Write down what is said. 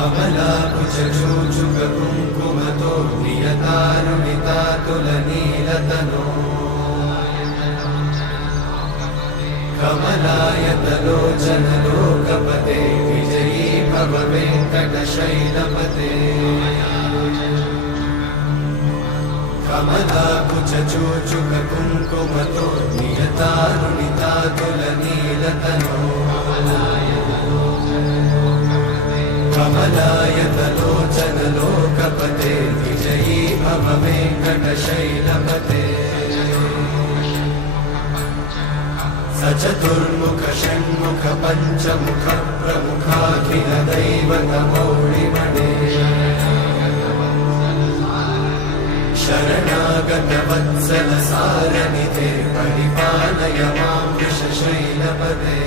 कमलाकुचूचुककुङ्कुमतो नियतारुणितातुलनीलतनो कमलायतलोचनलोकपते विजयी भव वेङ्कटशैलपते कमलाकुचूचुककुङ्कुमतो नियतारुणितातुलनीलतनो कमलायतलोचनलोकपते विजयी भव वेङ्कटशैलपते सचतुर्मुख षण्मुख पञ्चमुख प्रमुखाखिल दैवतमौळिमणे शरणागत वत्सल सारनिधे परिपालय मां वृषशैलपते